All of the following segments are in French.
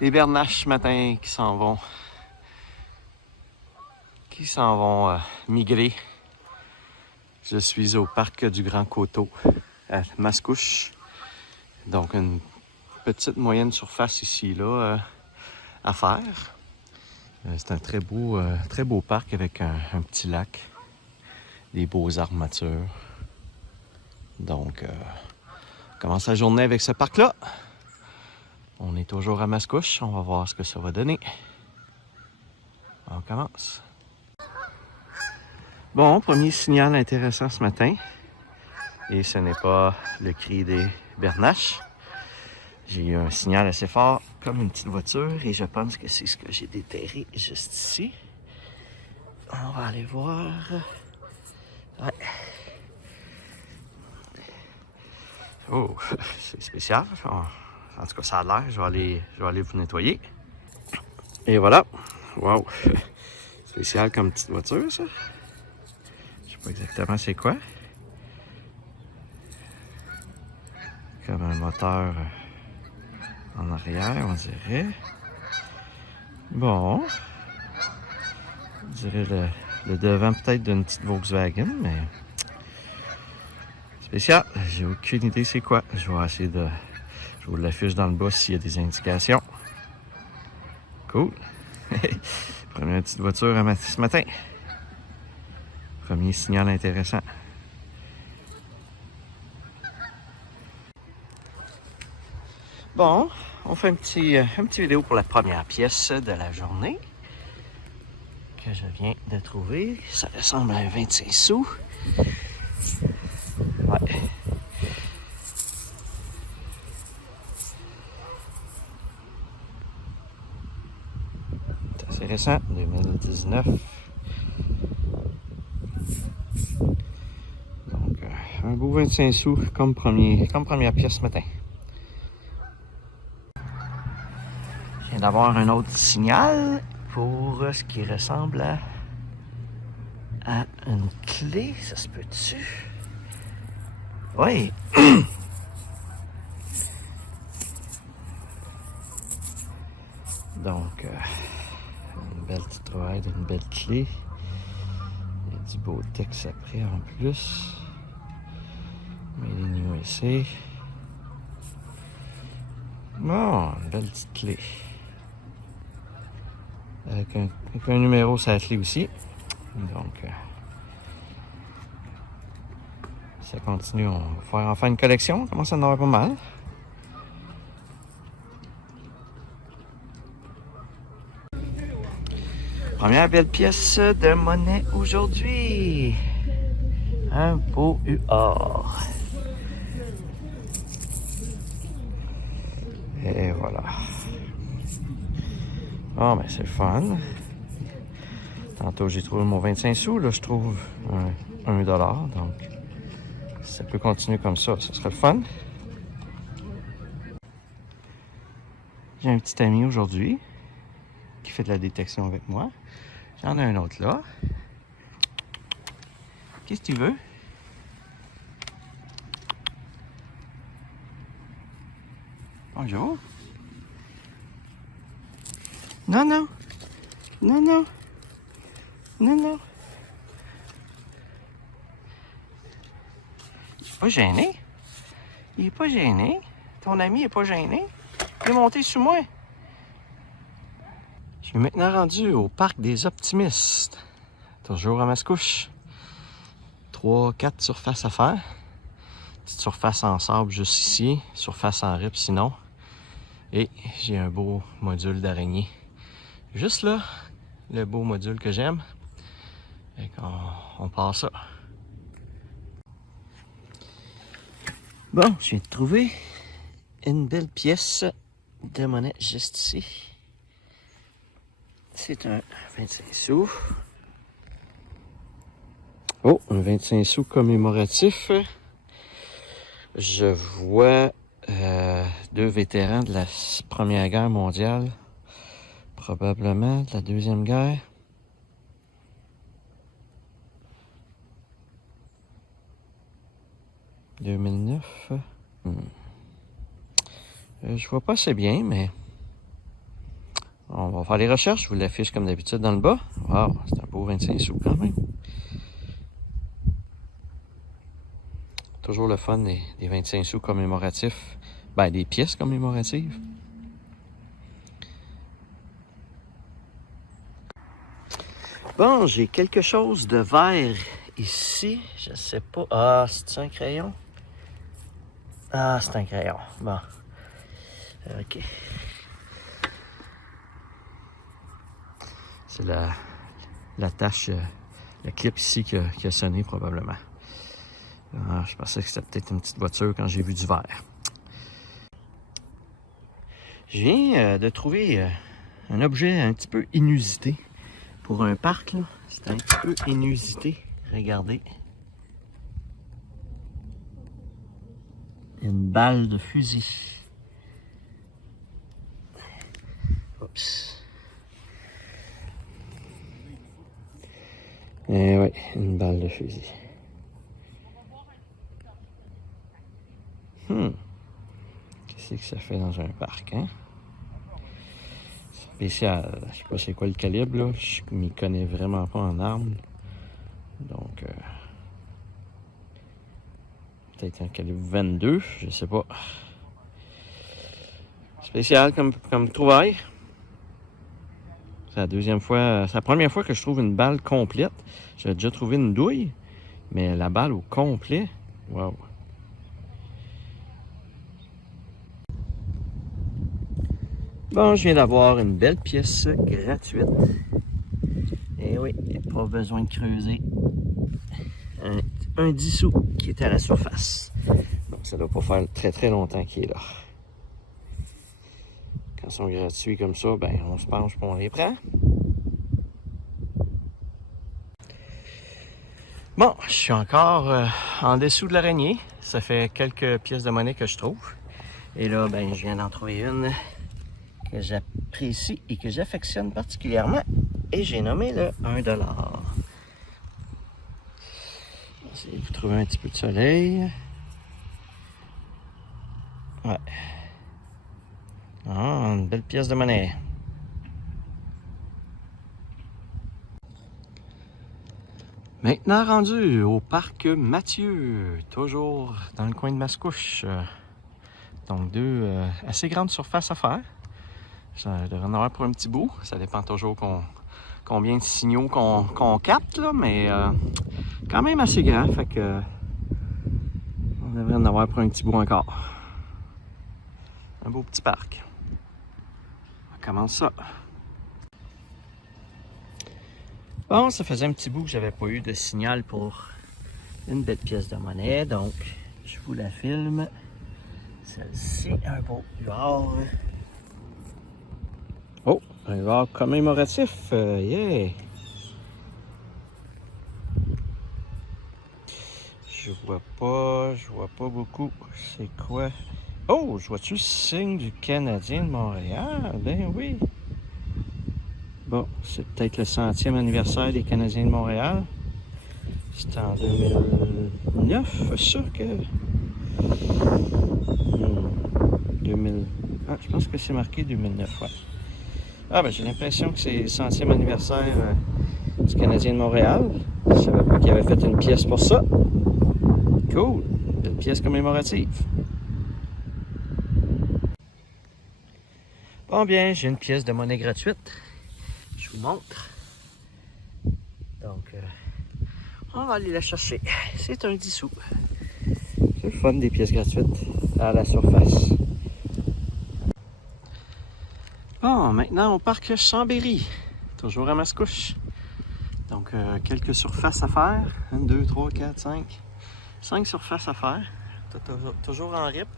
des bernaches ce matin qui s'en vont migrer. Je suis au parc du Grand Coteau à Mascouche. Donc une petite moyenne surface ici là à faire. C'est un très beau parc avec un petit lac, des beaux arbres matures. Donc on commence la journée avec ce parc-là. On est toujours à Mascouche, on va voir ce que ça va donner. On commence. Bon, premier signal intéressant ce matin. Et ce n'est pas le cri des bernaches. J'ai eu un signal assez fort, comme une petite voiture, et je pense que c'est ce que j'ai déterré juste ici. On va aller voir. Ouais. Oh, c'est spécial. En tout cas, ça a l'air. Je vais aller vous nettoyer. Et voilà. Wow. Spécial comme petite voiture, ça. Je sais pas exactement c'est quoi. Comme un moteur en arrière, on dirait. Bon. On dirait le devant peut-être d'une petite Volkswagen, mais spécial. J'ai aucune idée c'est quoi. Je vais essayer de... Je vous l'affiche dans le bas s'il y a des indications. Cool. Première petite voiture ce matin. Premier signal intéressant. Bon, on fait un petit vidéo pour la première pièce de la journée que je viens de trouver. Ça ressemble à un 25 sous. Ouais. C'est assez récent, 2019. Donc, un beau 25 sous comme première pièce ce matin. Je viens d'avoir un autre signal pour ce qui ressemble à une clé. Ça se peut-tu? Oui. Donc, une belle petite ride, une belle clé. Il y a du beau texte après en plus. Made in USA. Bon, une belle petite clé. Avec un numéro sur la clé aussi. Donc, ça continue. On va faire enfin une collection. On commence à en avoir pas mal. Première belle pièce de monnaie aujourd'hui. Un beau UR. Et voilà. Ah, ben c'est le fun. Tantôt, j'ai trouvé mon 25 sous. Là, je trouve $1. Donc, si ça peut continuer comme ça serait le fun. J'ai un petit ami aujourd'hui qui fait de la détection avec moi. J'en ai un autre là. Qu'est-ce que tu veux? Bonjour. Non, non. Non, non. Non, non. Il est pas gêné. Il est pas gêné. Ton ami est pas gêné. Il est monté sur moi. Je suis maintenant rendu au parc des optimistes. Toujours à Mascouche. 3-4 surfaces à faire. Petite surface en sable juste ici. Surface en rip sinon. Et j'ai un beau module d'araignée. Juste là, le beau module que j'aime. Et on part ça. Bon, je viens de trouver une belle pièce de monnaie juste ici. C'est un 25 sous. Oh, un 25 sous commémoratif. Je vois deux vétérans de la Première Guerre mondiale. Probablement de la Deuxième Guerre. « 2009. Je vois pas assez bien, mais On va faire les recherches, je vous l'affiche comme d'habitude dans le bas. Wow, c'est un beau 25 sous quand même. Toujours le fun des 25 sous commémoratifs. Ben, des pièces commémoratives. Bon, j'ai quelque chose de vert ici. Je sais pas. Ah, c'est un crayon? Ah, c'est un crayon. Bon. OK. C'est la tâche, le clip ici qui a sonné probablement. Ah, je pensais que c'était peut-être une petite voiture quand j'ai vu du vert. Je viens de trouver un objet un petit peu inusité. Pour un parc, là, c'est un petit peu inusité. Regardez. Une balle de fusil. Oups. Eh oui, une balle de fusil. Qu'est-ce que ça fait dans un parc, hein? Spécial. Je sais pas c'est quoi le calibre, là. Je m'y connais vraiment pas en armes. Donc, peut-être un calibre 22, je sais pas. Spécial comme trouvaille. C'est la deuxième fois, c'est la première fois que je trouve une balle complète. J'ai déjà trouvé une douille, mais la balle au complet, wow. Bon, je viens d'avoir une belle pièce gratuite. Et oui, pas besoin de creuser. Un 10 sous qui était à la surface. Donc ça doit pas faire très très longtemps qu'il est là. Quand ils sont gratuits comme ça, ben on se penche et on les prend. Bon, je suis encore en dessous de l'araignée. Ça fait quelques pièces de monnaie que je trouve. Et là, ben je viens d'en trouver une que j'apprécie et que j'affectionne particulièrement. Et j'ai nommé le 1$. Essayez de vous trouver un petit peu de soleil. Ouais. Ah, une belle pièce de monnaie. Maintenant rendu au parc Mathieu, toujours dans le coin de Mascouche. Donc deux assez grandes surfaces à faire. Ça devrait en avoir pour un petit bout. Ça dépend toujours combien de signaux qu'on capte, là, mais quand même assez grand. Fait que on devrait en avoir pour un petit bout encore. Un beau petit parc. On commence ça. Bon, ça faisait un petit bout que j'avais pas eu de signal pour une belle pièce de monnaie, donc je vous la filme. Celle-ci, un beau huard. Oh, un huard commémoratif, yeah! Je vois pas beaucoup. C'est quoi? Oh, je vois-tu le signe du Canadien de Montréal? Ben oui! Bon, c'est peut-être le 100e anniversaire des Canadiens de Montréal. C'était en 2009, c'est sûr que... 2000... Ah, je pense que c'est marqué 2009, ouais. Ah, ben j'ai l'impression que c'est le 100e anniversaire du Canadien de Montréal. Je savais pas qu'il avait fait une pièce pour ça. Cool! Une pièce commémorative. Bon, bien, j'ai une pièce de monnaie gratuite. Je vous montre. Donc, on va aller la chercher. C'est un 10 sous. C'est le fun des pièces gratuites à la surface. Bon, maintenant au parc Chambéry. Toujours à Mascouche. Donc, quelques surfaces à faire. 1, 2, 3, 4, 5. 5 surfaces à faire. Toujours en rip.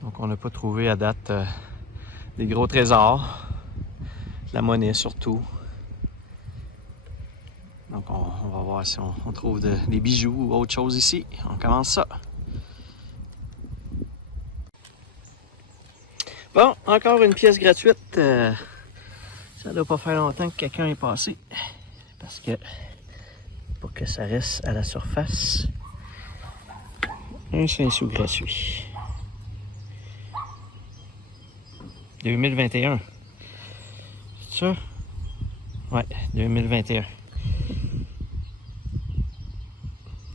Donc, on n'a pas trouvé à date des gros trésors. La monnaie surtout. Donc, on va voir si on trouve des bijoux ou autre chose ici. On commence ça. Bon, encore une pièce gratuite. Ça doit pas faire longtemps que quelqu'un est passé. Parce que, pour que ça reste à la surface, un 5 sous gratuit. 2021. C'est ça? Ouais, 2021.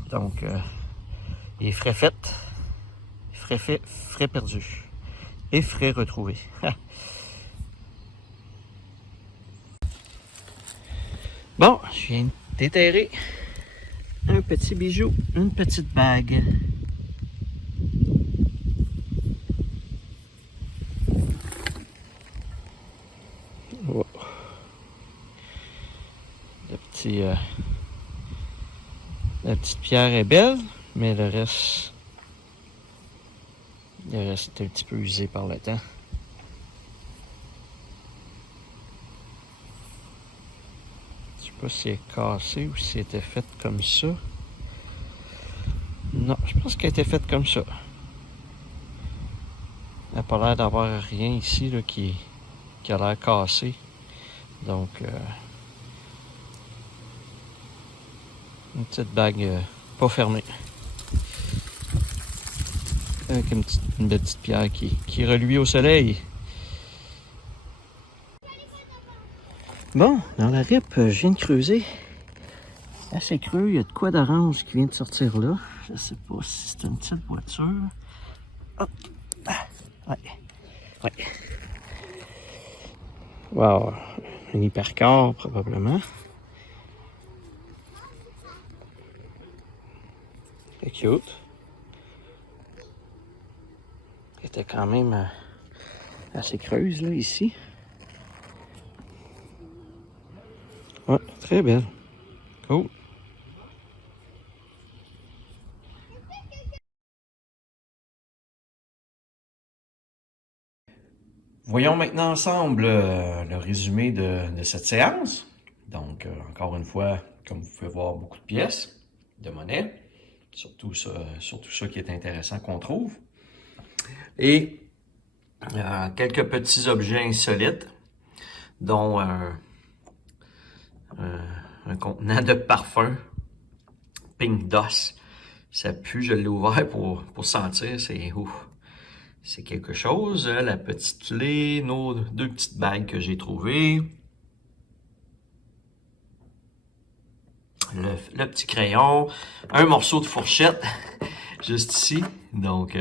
Donc, et frais fait, frais perdu. Et frais retrouvés. Bon, je viens de déterrer un petit bijou, une petite bague. Oh. La petite pierre est belle, mais le reste est un petit peu usé par le temps. Je sais pas si elle est cassée ou si elle était faite comme ça. Non, je pense qu'elle était faite comme ça. Elle n'a pas l'air d'avoir rien ici là, qui a l'air cassé. Donc, une petite bague pas fermée. Avec une petite pierre qui reluit au soleil. Bon, dans la rip, je viens de creuser. Assez creux, il y a de quoi d'orange qui vient de sortir là. Je sais pas si c'est une petite voiture. Hop! Ah, ouais. Ouais. Wow, un hypercar probablement. C'est cute. Elle était quand même assez creuse là ici. Ouais, très belle. Cool. Voyons maintenant ensemble le résumé de cette séance. Donc, encore une fois, comme vous pouvez voir, beaucoup de pièces de monnaie. Surtout ça qui est intéressant qu'on trouve. Et quelques petits objets insolites, dont un contenant de parfum Pink Dust. Ça pue, je l'ai ouvert pour sentir, c'est quelque chose. La petite clé, nos deux petites bagues que j'ai trouvées. Le petit crayon, un morceau de fourchette, juste ici. Donc,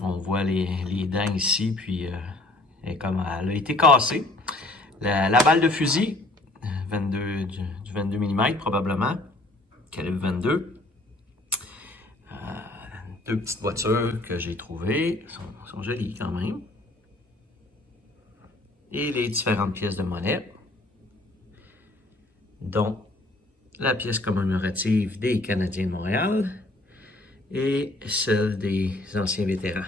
on voit les dents ici, puis elle a été cassée. La balle de fusil, du 22 mm probablement, calibre 22. Deux petites voitures que j'ai trouvées, sont jolies quand même. Et les différentes pièces de monnaie, dont la pièce commémorative des Canadiens de Montréal et celle des anciens vétérans.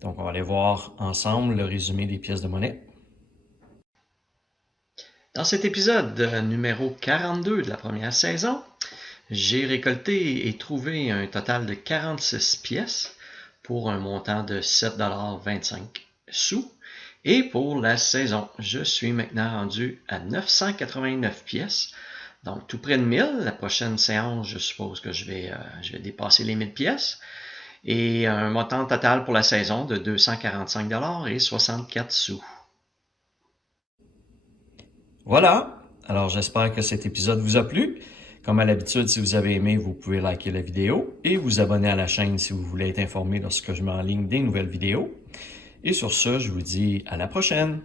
Donc, on va aller voir ensemble le résumé des pièces de monnaie. Dans cet épisode numéro 42 de la première saison, j'ai récolté et trouvé un total de 46 pièces pour un montant de 7,25 $. Et pour la saison, je suis maintenant rendu à 989 pièces. Donc, tout près de 1000. La prochaine séance, je suppose que je vais dépasser les 1000 pièces. Et un montant total pour la saison de 245,64 $. Voilà. Alors, j'espère que cet épisode vous a plu. Comme à l'habitude, si vous avez aimé, vous pouvez liker la vidéo et vous abonner à la chaîne si vous voulez être informé lorsque je mets en ligne des nouvelles vidéos. Et sur ce, je vous dis à la prochaine!